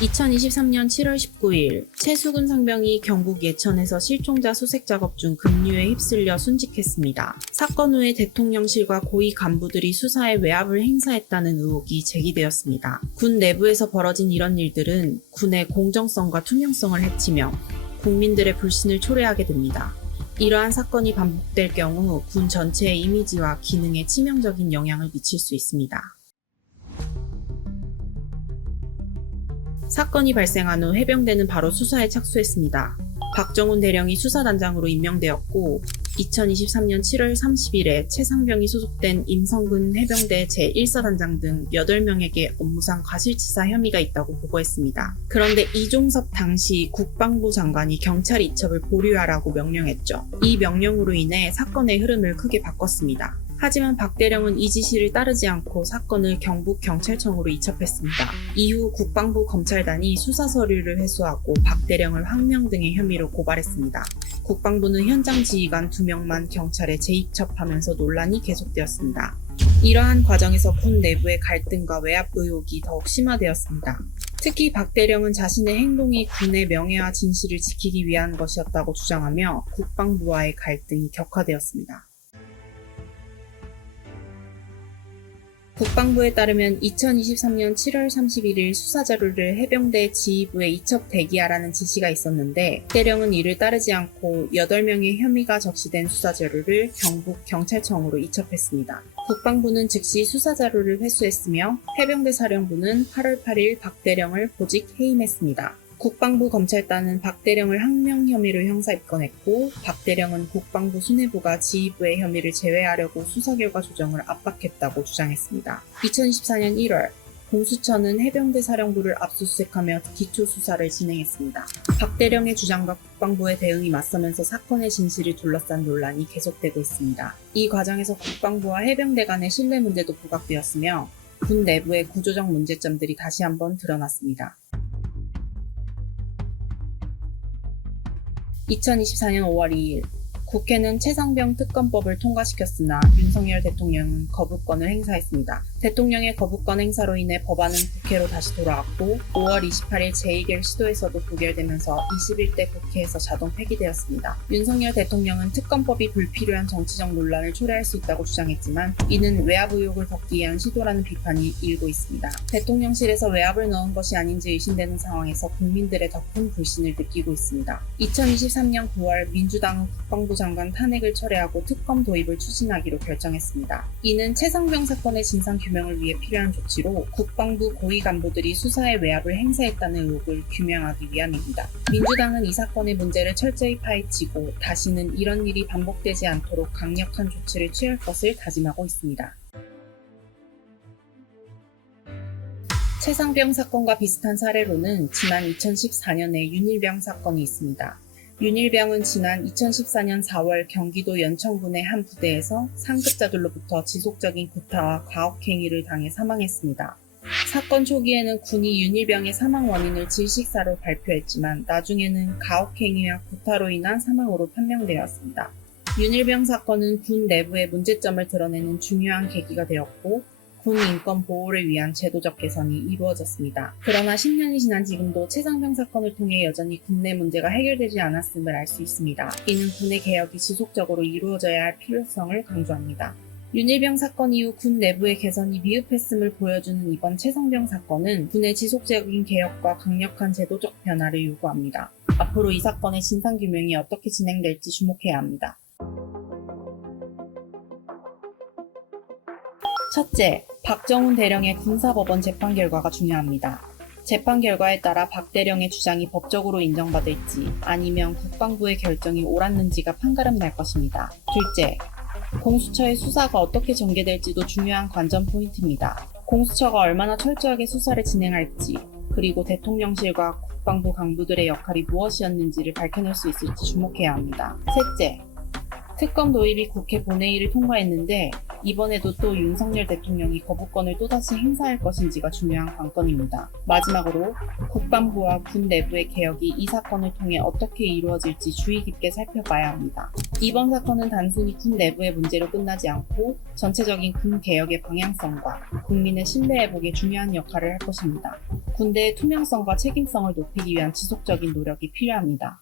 2023년 7월 19일 최수근 상병이 경북 예천에서 실종자 수색 작업 중 급류에 휩쓸려 순직했습니다. 사건 후에 대통령실과 고위 간부들이 수사에 외압을 행사했다는 의혹이 제기되었습니다. 군 내부에서 벌어진 이런 일들은 군의 공정성과 투명성을 해치며 국민들의 불신을 초래하게 됩니다. 이러한 사건이 반복될 경우 군 전체의 이미지와 기능에 치명적인 영향을 미칠 수 있습니다. 사건이 발생한 후 해병대는 바로 수사에 착수했습니다. 박정훈 대령이 수사단장으로 임명되었고 2023년 7월 30일에 최상병이 소속된 임성근 해병대 제1사단장 등 8명에게 업무상 과실치사 혐의가 있다고 보고했습니다. 그런데 이종섭 당시 국방부 장관이 경찰 이첩을 보류하라고 명령했죠. 이 명령으로 인해 사건의 흐름을 크게 바꿨습니다. 하지만 박 대령은 이 지시를 따르지 않고 사건을 경북경찰청으로 이첩했습니다. 이후 국방부 검찰단이 수사 서류를 회수하고 박 대령을 항명 등의 혐의로 고발했습니다. 국방부는 현장 지휘관 2명만 경찰에 재입첩하면서 논란이 계속되었습니다. 이러한 과정에서 군 내부의 갈등과 외압 의혹이 더욱 심화되었습니다. 특히 박 대령은 자신의 행동이 군의 명예와 진실을 지키기 위한 것이었다고 주장하며 국방부와의 갈등이 격화되었습니다. 국방부에 따르면 2023년 7월 31일 수사자료를 해병대 지휘부에 이첩 대기하라는 지시가 있었는데 대령은 이를 따르지 않고 8명의 혐의가 적시된 수사자료를 경북경찰청으로 이첩했습니다. 국방부는 즉시 수사자료를 회수했으며 해병대 사령부는 8월 8일 박 대령을 보직 해임했습니다. 국방부 검찰단은 박 대령을 항명 혐의로 형사 입건했고 박 대령은 국방부 수뇌부가 지휘부의 혐의를 제외하려고 수사 결과 조정을 압박했다고 주장했습니다. 2024년 1월 공수처는 해병대 사령부를 압수수색하며 기초수사를 진행했습니다. 박 대령의 주장과 국방부의 대응이 맞서면서 사건의 진실을 둘러싼 논란이 계속되고 있습니다. 이 과정에서 국방부와 해병대 간의 신뢰 문제도 부각되었으며 군 내부의 구조적 문제점들이 다시 한번 드러났습니다. 2024년 5월 2일 국회는 최상병 특검법을 통과시켰으나 윤석열 대통령은 거부권을 행사했습니다. 대통령의 거부권 행사로 인해 법안은 국회로 다시 돌아왔고 5월 28일 제2결 시도에서도 부결되면서 21대 국회에서 자동 폐기되었습니다. 윤석열 대통령은 특검법이 불필요한 정치적 논란을 초래할 수 있다고 주장했지만 이는 외압 의혹을 덮기 위한 시도라는 비판이 일고 있습니다. 대통령실에서 외압을 넣은 것이 아닌지 의심되는 상황에서 국민들의 더 큰 불신을 느끼고 있습니다. 2023년 9월 민주당은 국방부 장관 탄핵을 철회하고 특검 도입을 추진하기로 결정했습니다. 이는 최상병 사건의 진상규명을 위해 필요한 조치로 국방부 고위 간부들이 수사에 외압을 행사했다는 의혹을 규명하기 위함입니다. 민주당은 이 사건의 문제를 철저히 파헤치고 다시는 이런 일이 반복되지 않도록 강력한 조치를 취할 것을 다짐하고 있습니다. 최상병 사건과 비슷한 사례로는 지난 2014년에 윤일병 사건이 있습니다. 윤일병은 지난 2014년 4월 경기도 연천군의 한 부대에서 상급자들로부터 지속적인 구타와 가혹행위를 당해 사망했습니다. 사건 초기에는 군이 윤일병의 사망 원인을 질식사로 발표했지만 나중에는 가혹행위와 구타로 인한 사망으로 판명되었습니다. 윤일병 사건은 군 내부의 문제점을 드러내는 중요한 계기가 되었고 군 인권 보호를 위한 제도적 개선이 이루어졌습니다. 그러나 10년이 지난 지금도 최상병 사건을 통해 여전히 군 내 문제가 해결되지 않았음을 알 수 있습니다. 이는 군의 개혁이 지속적으로 이루어져야 할 필요성을 강조합니다. 윤일병 사건 이후 군 내부의 개선이 미흡했음을 보여주는 이번 최상병 사건은 군의 지속적인 개혁과 강력한 제도적 변화를 요구합니다. 앞으로 이 사건의 진상규명이 어떻게 진행될지 주목해야 합니다. 첫째, 박정훈 대령의 군사법원 재판 결과가 중요합니다. 재판 결과에 따라 박 대령의 주장이 법적으로 인정받을지 아니면 국방부의 결정이 옳았는지가 판가름 날 것입니다. 둘째, 공수처의 수사가 어떻게 전개될지도 중요한 관전 포인트입니다. 공수처가 얼마나 철저하게 수사를 진행할지 그리고 대통령실과 국방부 간부들의 역할이 무엇이었는지를 밝혀낼 수 있을지 주목해야 합니다. 셋째, 특검 도입이 국회 본회의를 통과했는데 이번에도 또 윤석열 대통령이 거부권을 또다시 행사할 것인지가 중요한 관건입니다. 마지막으로 국방부와 군 내부의 개혁이 이 사건을 통해 어떻게 이루어질지 주의 깊게 살펴봐야 합니다. 이번 사건은 단순히 군 내부의 문제로 끝나지 않고 전체적인 군 개혁의 방향성과 국민의 신뢰 회복에 중요한 역할을 할 것입니다. 군대의 투명성과 책임성을 높이기 위한 지속적인 노력이 필요합니다.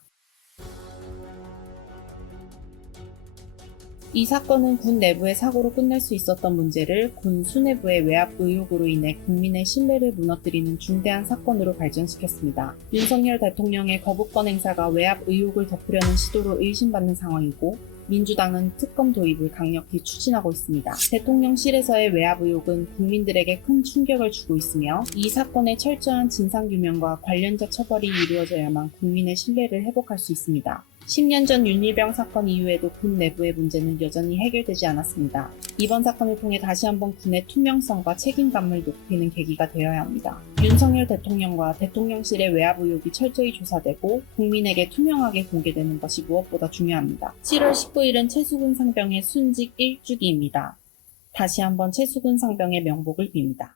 이 사건은 군 내부의 사고로 끝날 수 있었던 문제를 군 수뇌부의 외압 의혹으로 인해 국민의 신뢰를 무너뜨리는 중대한 사건으로 발전시켰습니다. 윤석열 대통령의 거부권 행사가 외압 의혹을 덮으려는 시도로 의심받는 상황이고, 민주당은 특검 도입을 강력히 추진하고 있습니다. 대통령실에서의 외압 의혹은 국민들에게 큰 충격을 주고 있으며, 이 사건의 철저한 진상규명과 관련자 처벌이 이루어져야만 국민의 신뢰를 회복할 수 있습니다. 10년 전 윤일병 사건 이후에도 군 내부의 문제는 여전히 해결되지 않았습니다. 이번 사건을 통해 다시 한번 군의 투명성과 책임감을 높이는 계기가 되어야 합니다. 윤석열 대통령과 대통령실의 외압 의혹이 철저히 조사되고 국민에게 투명하게 공개되는 것이 무엇보다 중요합니다. 7월 19일은 최수근 상병의 순직 1주기입니다. 다시 한번 최수근 상병의 명복을 빕니다.